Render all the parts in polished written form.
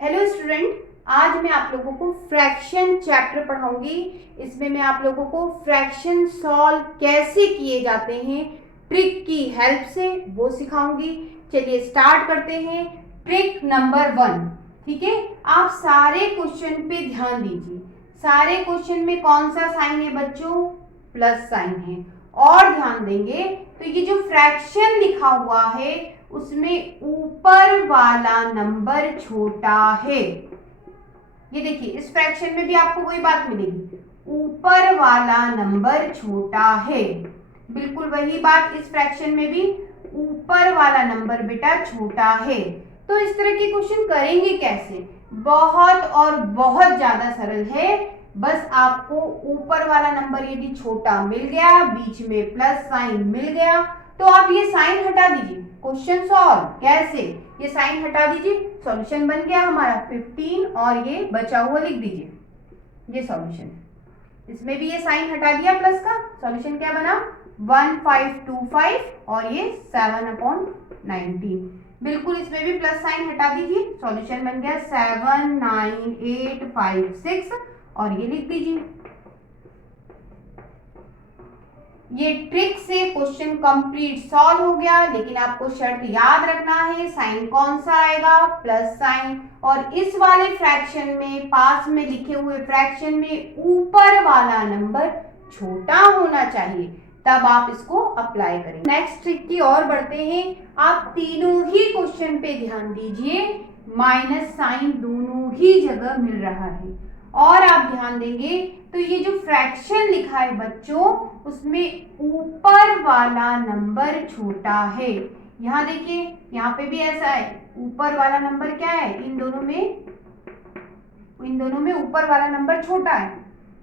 Hello student, आज मैं आप लोगों को फ्रैक्शन चैप्टर पढ़ाऊंगी। इसमें मैं आप लोगों को फ्रैक्शन सॉल्व कैसे किए जाते हैं ट्रिक की हेल्प से वो सिखाऊंगी। चलिए स्टार्ट करते हैं। Trick number 1। ठीक है, आप सारे क्वेश्चन पे ध्यान दीजिए। सारे क्वेश्चन में कौन सा साइन है बच्चों? प्लस साइन है। और ध्यान देंगे तो ये जो फ्रैक्शन लिखा हुआ है उसमें ऊपर वाला नंबर छोटा है। ये देखिए, इस फ्रैक्शन में भी आपको वही बात मिलेगी, ऊपर वाला नंबर छोटा है। बिल्कुल वही बात इस फ्रैक्शन में भी, ऊपर वाला नंबर बेटा छोटा है। तो इस तरह के क्वेश्चन करेंगे कैसे? बहुत और बहुत ज्यादा सरल है। बस आपको ऊपर वाला नंबर यदि छोटा मिल गया, बीच में प्लस साइन मिल गया, तो आप ये साइन हटा दीजिए। क्वेश्चन सॉल्व कैसे? ये साइन हटा दीजिए, सॉल्यूशन बन गया हमारा 15 और ये बचा हुआ लिख दीजिए, ये सॉल्यूशन। इसमें भी ये साइन हटा दिया प्लस का, सॉल्यूशन क्या बना? 1525 और ये 7/19। बिल्कुल इसमें भी प्लस साइन हटा दीजिए, सॉल्यूशन बन गया 79856 और ये लिख दीजिए। ये ट्रिक से क्वेश्चन कंप्लीट सॉल्व हो गया। लेकिन आपको शर्त याद रखना है, साइन कौन सा आएगा? Plus sign. और इस वाले फ्रैक्शन में, पास में लिखे हुए फ्रैक्शन में ऊपर वाला नंबर छोटा होना चाहिए, तब आप इसको अप्लाई करें। नेक्स्ट ट्रिक की ओर बढ़ते हैं। आप तीनों ही क्वेश्चन पे ध्यान दीजिए, माइनस साइन दोनों ही जगह मिल रहा है। और आप ध्यान देंगे तो ये जो फ्रैक्शन लिखा है बच्चों, उसमें ऊपर वाला नंबर छोटा है। यहाँ देखिए, यहाँ पे भी ऐसा है, ऊपर वाला नंबर क्या है? इन दोनों में ऊपर वाला नंबर छोटा है।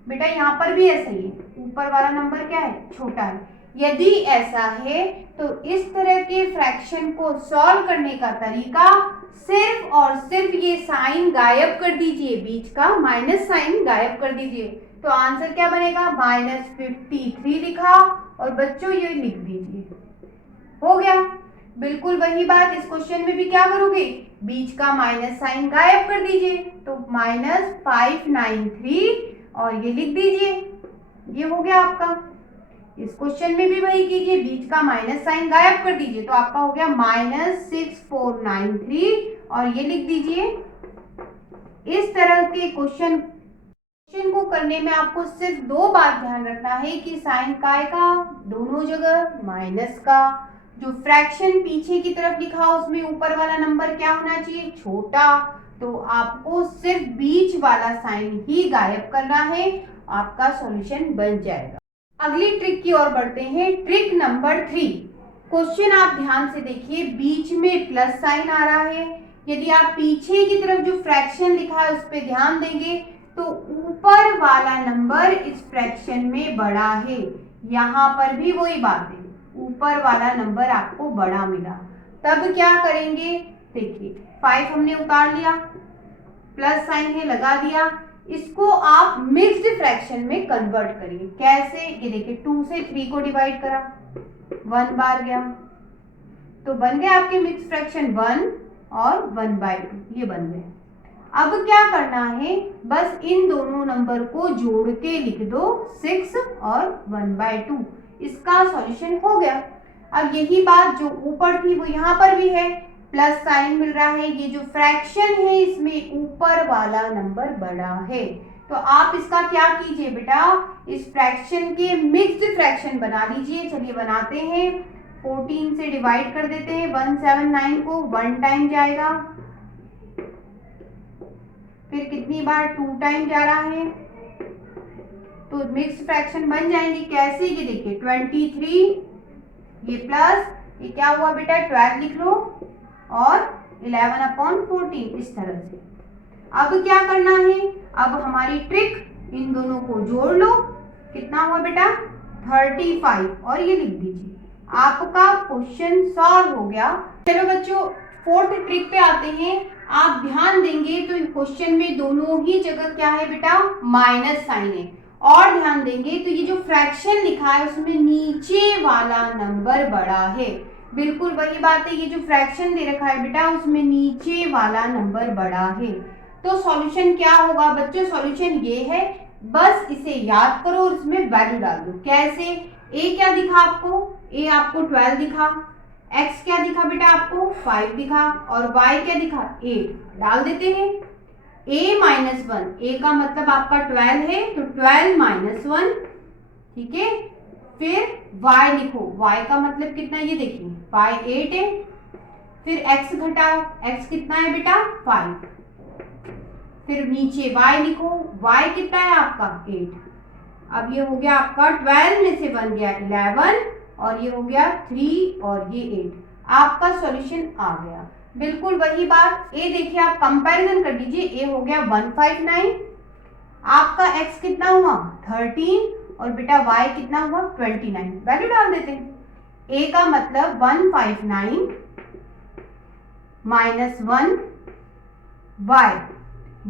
बेटा यहाँ पर भी ऐसा ही है, ऊपर वाला नंबर क्या है? छोटा है। यदि ऐसा है तो इस तरह के फ्रैक्शन को सॉल्व करने का तरीका, सिर्फ और सिर्फ ये साइन गायब कर दीजिए, बीच का माइनस साइन गायब कर दीजिए। तो आंसर क्या बनेगा? -53 लिखा और बच्चों ये लिख दीजिए, हो गया। बिल्कुल वही बात इस क्वेश्चन में भी क्या करोगे? बीच का माइनस साइन गायब कर दीजिए, तो -593 और ये लिख दीजिए, ये हो गया आपका। इस क्वेश्चन में भी वही कीजिए, बीच का माइनस साइन गायब कर दीजिए, तो आपका हो गया -6493 और ये लिख दीजिए। इस तरह के क्वेश्चन को करने में आपको सिर्फ दो बात ध्यान रखना है कि साइन काय का? दोनों जगह माइनस का। जो फ्रैक्शन पीछे की तरफ लिखा उसमें ऊपर वाला नंबर क्या होना चाहिए? छोटा। तो आपको सिर्फ बीच वाला साइन ही गायब करना है, आपका सॉल्यूशन बन जाएगा। अगली ट्रिक की ओर बढ़ते हैं। Trick number 3। क्वेश्चन आप ध्यान से देखिए, बीच में प्लस साइन आ रहा है। यदि आप पीछे की तरफ जो फ्रैक्शन लिखा है उस पर ध्यान देंगे तो ऊपर वाला नंबर इस फ्रैक्शन में बड़ा है। यहाँ पर भी वही बात है, ऊपर वाला नंबर आपको बड़ा मिला। तब क्या करेंगे? देखिए 5 हमने उतार लिया, प्लस साइन है लगा दिया, इसको आप मिक्स्ड फ्रैक्शन में कन्वर्ट करिए। कैसे? ये देखिए, 2 से 3 को डिवाइड करा, 1 बार गया, तो बन गए आपके मिक्स्ड फ्रैक्शन 1 और 1/2, ये बन गए। अब क्या करना है? बस इन दोनों नंबर को जोड़ के लिख दो, 6 और 1/2, इसका सॉल्यूशन हो गया। अब यही बात जो ऊपर थी वो यहाँ पर भी है, प्लस साइन मिल रहा है। ये जो फ्रैक्शन है इसमें ऊपर वाला नंबर बड़ा है, तो आप इसका क्या कीजिए बेटा? इस फ्रैक्शन के मिक्स्ड फ्रैक्शन बना लीजिए। चलिए बनाते हैं। 14 से डिवाइड कर देते हैं 179 को, 1 टाइम जाएगा, फिर कितनी बार? 2 टाइम जा रहा है, तो मिक्स्ड फ्रैक्शन बन जाएंगे। कैसे? ये देखिए 23, ये प्लस, ये क्या हुआ बेटा? 12 लिख लो और 11/14, इस तरह से। अब क्या करना है? अब हमारी ट्रिक, इन दोनों को जोड़ लो, कितना हुआ बेटा? 35 और ये लिख दीजिए, आपका क्वेश्चन सॉल्व हो गया। चलो बच्चों, 4th ट्रिक पे आते हैं। आप ध्यान देंगे तो क्वेश्चन में दोनों ही जगह क्या है बेटा? माइनस साइन है। और ध्यान देंगे तो ये जो फ्रैक्शन लिखा है उसमें नीचे वाला नंबर बड़ा है। बिल्कुल वही बात है, ये जो फ्रैक्शन दे रखा है बेटा उसमें नीचे वाला नंबर बड़ा है। तो सॉल्यूशन क्या होगा बच्चों, सॉल्यूशन ये है, बस इसे याद करो और इसमें वैल्यू डाल दो। कैसे, ए क्या दिखा आपको, ए आपको 12 दिखा, एक्स क्या दिखा बेटा आपको 5 दिखा, और वाई क्या दिखा 8, डाल देते हैं। a माइनस 1, ए का मतलब आपका 12 है तो 12 माइनस 1, ठीक है। फिर y लिखो, y का मतलब कितना, ये देखिए y 8 है। फिर x घटाओ, x कितना है बेटा 5। फिर नीचे y लिखो, y कितना है आपका 8। अब ये हो गया आपका 12 में से बन गया 11 और ये हो गया 3 और ये 8। आपका सॉल्यूशन आ गया। बिल्कुल वही बात, ए देखिए आप कंपैरिजन कर दीजिए, ए हो गया 159, आपका x कितना हुआ 13 और बेटा y कितना हुआ 29। वैल्यू डाल देते हैं। a का मतलब 159 माइनस 1,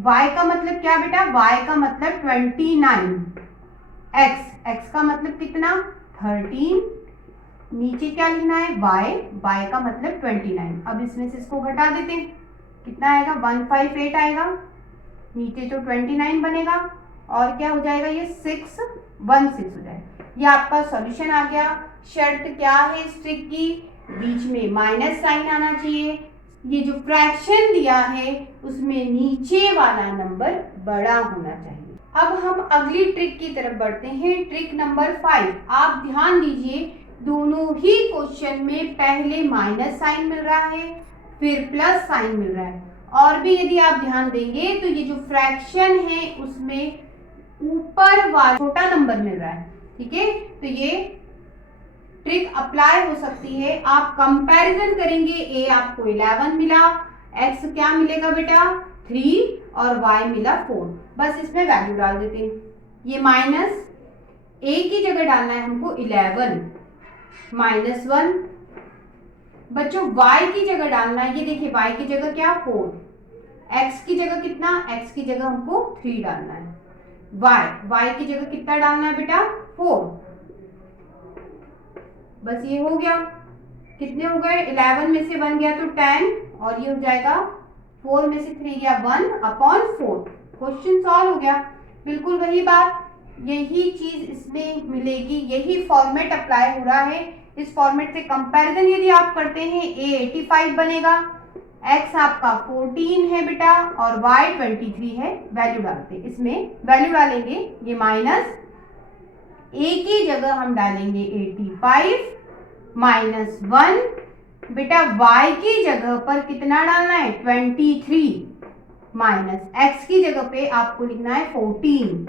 y का मतलब क्या बेटा, y का मतलब 29, x का मतलब कितना 13, नीचे क्या लिखना है y का मतलब 29। अब इसमें से इसको घटा देते हैं, कितना आएगा 158 आएगा, नीचे तो 29 बनेगा और क्या हो जाएगा ये 616 हो जाएगा। ये आपका सॉल्यूशन आ गया। शर्त क्या है इस ट्रिक की, बीच में माइनस साइन आना चाहिए, ये जो फ्रैक्शन दिया है उसमें नीचे वाला नंबर बड़ा होना चाहिए। अब हम अगली ट्रिक की तरफ बढ़ते हैं, ट्रिक नंबर 5। आप ध्यान दीजिए, दोनों ही क्वेश्चन में पहले माइनस साइन मिल रहा है फिर प्लस साइन मिल रहा है, और भी यदि आप ध्यान देंगे तो ये जो फ्रैक्शन है उसमें ऊपर वाला छोटा नंबर मिल रहा है, ठीक है। तो ये ट्रिक अप्लाई हो सकती है। आप कंपैरिजन करेंगे, ए आपको 11 मिला, एक्स क्या मिलेगा बेटा 3 और y मिला 4, बस इसमें वैल्यू डाल देते हैं। ये माइनस ए की जगह डालना है हमको 11 माइनस 1, बच्चों y की जगह डालना है, ये देखिए y की जगह क्या 4, x की जगह कितना, x की जगह हमको 3 डालना है, y की जगह कितना डालना है बेटा 4, बस ये हो गया। कितने हो गए, 11 में से 1 गया तो 10 और ये हो जाएगा 4 में से 3 गया 1/4, क्वेश्चन सॉल्व हो गया। बिल्कुल वही बात, यही चीज इसमें मिलेगी, यही फॉर्मेट अप्लाई हो रहा है। इस फॉर्मेट से कंपैरिजन यदि आप करते हैं, a 85 बनेगा, x आपका 14 है बेटा और y 23 है, वैल्यू डालते हैं, इसमें वैल्यू डालेंगे, ये माइनस a की जगह हम डालेंगे 85 माइनस 1, बेटा y की जगह पर कितना डालना है 23 माइनस x की जगह पे आपको लिखना है 14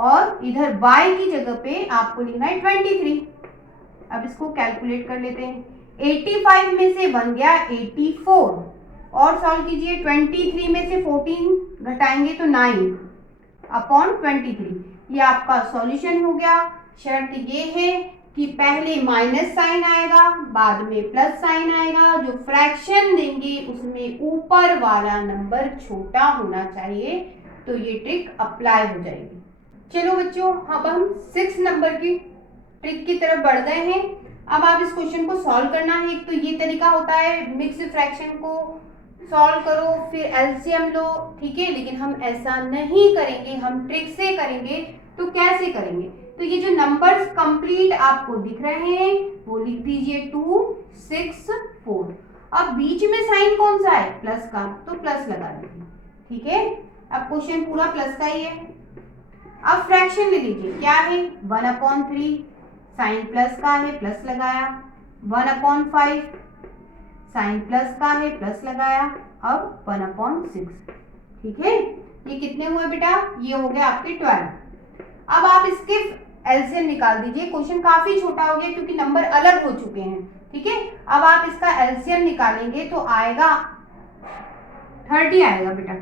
और इधर y की जगह पे आपको लिखना है 23। अब इसको कैलकुलेट कर लेते हैं, 85 में से बन गया 84 और सॉल्व कीजिए, 23 में से 14 घटाएंगे तो 9/23, ये आपका सॉल्यूशन हो गया। शर्त ये है कि पहले माइनस साइन आएगा बाद में प्लस साइन आएगा, जो फ्रैक्शन देंगे उसमें ऊपर वाला नंबर छोटा होना चाहिए, तो ये ट्रिक अप्लाई हो जाएगी। चलो बच्चों, अब हम 6 नंबर की ट्रिक की तरफ बढ़ गए हैं। अब आप इस क्वेश्चन को सॉल्व करना है। एक तो ये तरीका होता है, मिक्स फ्रैक्शन को सॉल्व करो फिर एलसीएम लो, ठीक है, लेकिन हम ऐसा नहीं करेंगे, हम ट्रिक से करेंगे। तो कैसे करेंगे, तो ये जो नंबर्स कंप्लीट आपको दिख रहे हैं वो लिख दीजिए 2 6 4। अब बीच में साइन कौन सा है प्लस का, तो प्लस लगा दीजिए, ठीक है। अब क्वेश्चन पूरा प्लस का ही है। अब फ्रैक्शन ले लीजिए, क्या है 1/3, साइन प्लस का है प्लस लगाया, 1/5 साइन प्लस का है प्लस लगाया, अब 1/6, ठीक है। ये कितने हुए बेटा, ये हो गया आपके 12। अब आप इसके एलसीएम निकाल दीजिए, क्वेश्चन काफी छोटा हो गया क्योंकि नंबर अलग हो चुके हैं, ठीक है। अब आप इसका एलसीएम निकालेंगे तो आएगा 30 आएगा बेटा,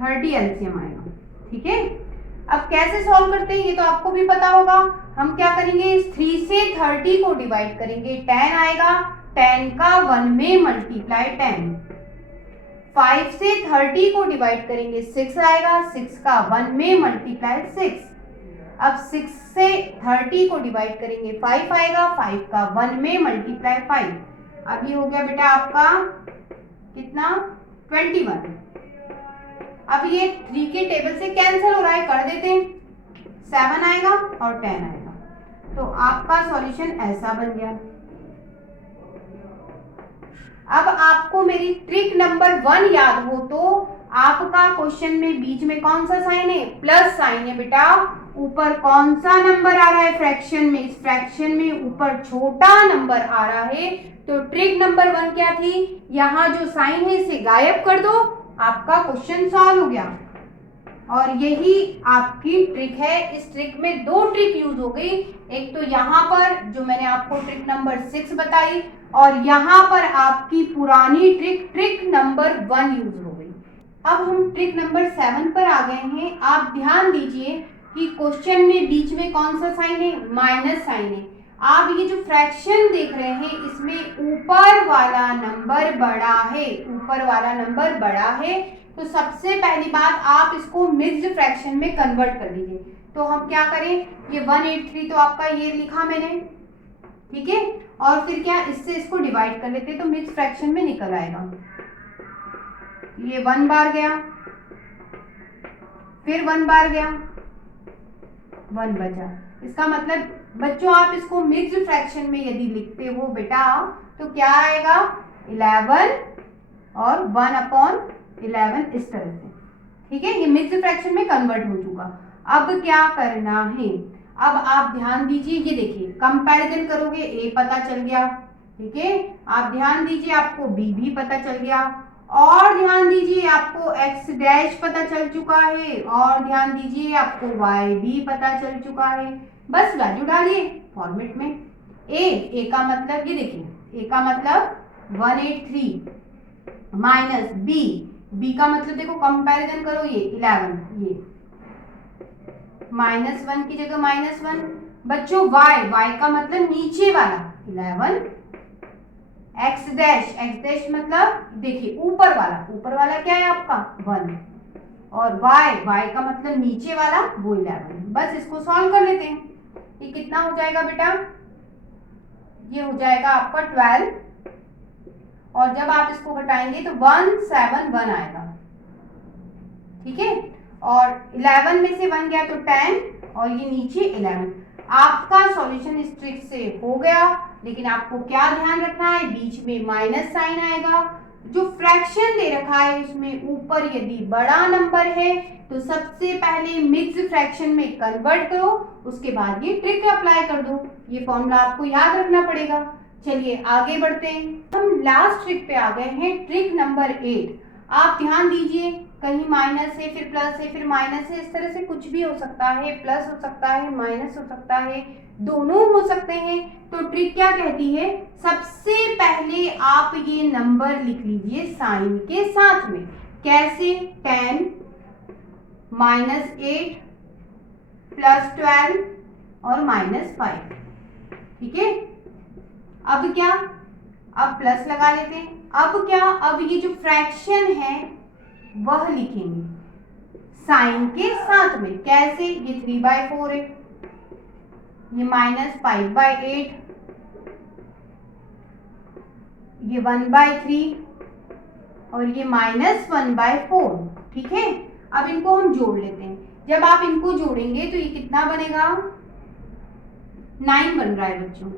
30 एलसीएम आएगा, ठीक है। अब कैसे सॉल्व करते हैं ये तो आपको भी पता होगा। हम क्या करेंगे, इस 3 से 30 को डिवाइड करेंगे, 10 आएगा, 10 का 1 में मल्टीप्लाई 10, 5 से 30 को डिवाइड करेंगे 6 आएगा, 6 का 1 में मल्टीप्लाई 6, अब 6 से 30 को डिवाइड करेंगे 5 आएगा, 5 का 1 में मल्टीप्लाई 5। अब ये हो गया बेटा आपका कितना 21। अब ये 3 के टेबल से कैंसिल हो रहा है, कर देते हैं, 7 आएगा और 10 आएगा। तो आपका सॉल्यूशन ऐसा बन गया। अब आपको मेरी ट्रिक नंबर 1 याद हो तो आपका क्वेश्चन में बीच में कौन सा साइन है, प्लस साइन है बेटा। ऊपर कौन सा नंबर आ रहा है फ्रैक्शन में, इस फ्रैक्शन में ऊपर छोटा नंबर आ रहा है। तो ट्रिक नंबर 1 क्या थी, यहाँ जो साइन है इसे गायब कर दो, आपका क्वेश्चन सॉल्व हो गया। और यही आपकी ट्रिक है। इस ट्रिक में 2 ट्रिक यूज हो गई, एक तो यहाँ पर जो मैंने आपको ट्रिक नंबर 6 बताई, और यहाँ पर आपकी पुरानी ट्रिक नंबर 1 यूज हो गई। अब हम ट्रिक नंबर 7 पर आ गए हैं। आप ध्यान दीजिए कि क्वेश्चन में बीच में कौन सा साइन है, माइनस साइन है। आप ये जो फ्रैक्शन देख रहे हैं इसमें ऊपर वाला नंबर बड़ा है, ऊपर वाला नंबर बड़ा है। तो सबसे पहली बात आप इसको मिक्स्ड फ्रैक्शन में कन्वर्ट कर दीजिए। तो हम क्या करें, ये 183 तो आपका ये लिखा मैंने, ठीक है, और फिर क्या इससे इसको डिवाइड कर लेते, तो मिक्स्ड फ्रैक्शन में निकल आएगा। ये 1 बार गया, फिर 1 बार गया, 1 बचा। इसका मतलब बच्चों आप इसको मिक्स्ड फ्रैक्शन में यदि लिखते हो बेटा तो क्या आएगा 11 और 1/11 इस तरह से, ठीक है। ये मिक्स्ड फ्रैक्शन में कन्वर्ट हो चुका। अब क्या करना है, अब आप ध्यान दीजिए, ये देखिए कंपैरिजन करोगे a पता चल गया, ठीक है। आप ध्यान दीजिए आपको b भी पता चल गया, और ध्यान दीजिए आपको x डैश पता चल चुका है, और ध्यान दीजिए आपको y भी पता चल चुका है। बस वैल्यू डालिए फॉर्मेट में। a का मतलब ये देखिए, a का मतलब 183 माइनस b का मतलब देखो कंपैरिजन करो, ये 11, ये -1 की जगह -1। बच्चों y का मतलब नीचे वाला 11, x डैश मतलब देखिए ऊपर वाला क्या है आपका 1, और y का मतलब नीचे वाला वो 11। बस इसको सॉल्व कर लेते हैं। ये कितना हो जाएगा बेटा, ये हो जाएगा आपका 12, और जब आप इसको घटाएंगे तो 171 आएगा, ठीक है। और 11 में से 1 गया तो 10, और ये नीचे 11। आपका सॉल्यूशन इस ट्रिक से हो गया, लेकिन आपको क्या ध्यान रखना है, बीच में माइनस साइन आएगा। जो फ्रैक्शन दे रखा है उसमें ऊपर यदि बड़ा नंबर है तो सबसे पहले मिक्स्ड फ्रैक्शन में कन्वर्ट करो, उसके बाद ये ट्रिक अप्लाई कर दो। ये फॉर्मूला आपको याद रखना पड़ेगा। चलिए आगे बढ़ते हैं। हम लास्ट ट्रिक पे आ गए हैं, ट्रिक नंबर 8। आप ध्यान दीजिए, कहीं माइनस है फिर प्लस है फिर माइनस है, इस तरह से कुछ भी हो सकता है, प्लस हो सकता है माइनस हो सकता है, दोनों हो सकते हैं। तो ट्रिक क्या कहती है, सबसे पहले आप ये नंबर लिख लीजिए साइन के साथ में। कैसे, 10 -8 +12 और -5, ठीक है। अब क्या, अब प्लस लगा लेते हैं। अब क्या, अब ये जो फ्रैक्शन है वह लिखेंगे साइन के साथ में। कैसे, ये 3/4 है, ये -5/8, ये 1/3 और ये -1/4, ठीक है। अब इनको हम जोड़ लेते हैं। जब आप इनको जोड़ेंगे तो ये कितना बनेगा, 9 बन रहा है बच्चों,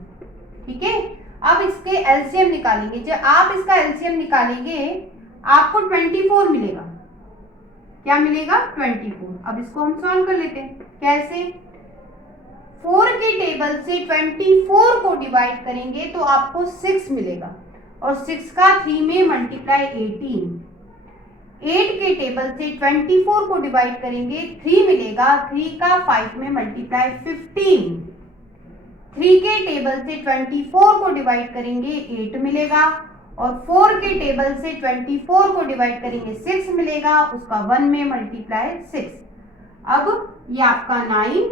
ठीक है। अब इसके एलसीएम निकालेंगे। जब आप इसका एलसीएम निकालेंगे आपको 24 मिलेगा। क्या मिलेगा, 24। अब इसको हम सॉल्व कर लेते हैं। कैसे, 4 के टेबल से 24 को डिवाइड करेंगे तो आपको 6 मिलेगा, और 6 का 3 में मल्टीप्लाई 18। 8 के टेबल से 24 को डिवाइड करेंगे 3 मिलेगा, 3 का 5 में मल्टीप्लाई 15। 3 के टेबल से 24 को डिवाइड करेंगे 8 मिलेगा, और 4 के टेबल से 24 को डिवाइड करेंगे 6 मिलेगा, उसका 1 में मल्टीप्लाई 6। अब ये आपका 9।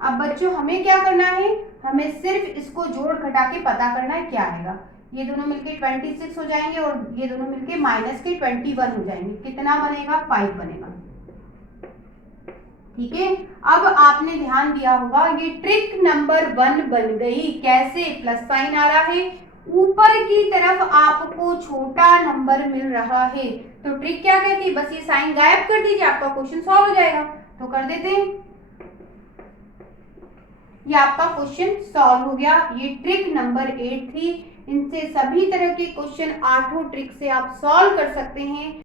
अब बच्चों हमें क्या करना है, हमें सिर्फ इसको जोड़ घटा के पता करना है क्या आएगा। ये दोनों मिलके 26 हो जाएंगे, और ये दोनों मिलके -21 हो जाएंगे। कितना बनेगा, 5 बनेगा। ठीक है, अब आपने ध्यान दिया होगा ये ट्रिक नंबर 1 बन गई। कैसे? प्लस साइन आ रहा है, ऊपर की तरफ आपको छोटा नंबर मिल रहा है, तो ट्रिक क्या कहती है? बस ये साइन गायब कर दीजिए, आपका क्वेश्चन सॉल्व हो जाएगा। तो कर देते हैं, ये आपका क्वेश्चन सॉल्व हो गया। ये ट्रिक नंबर 8 थी। इनसे सभी तरह के क्वेश्चन 8 ट्रिक से आप सॉल्व कर सकते हैं।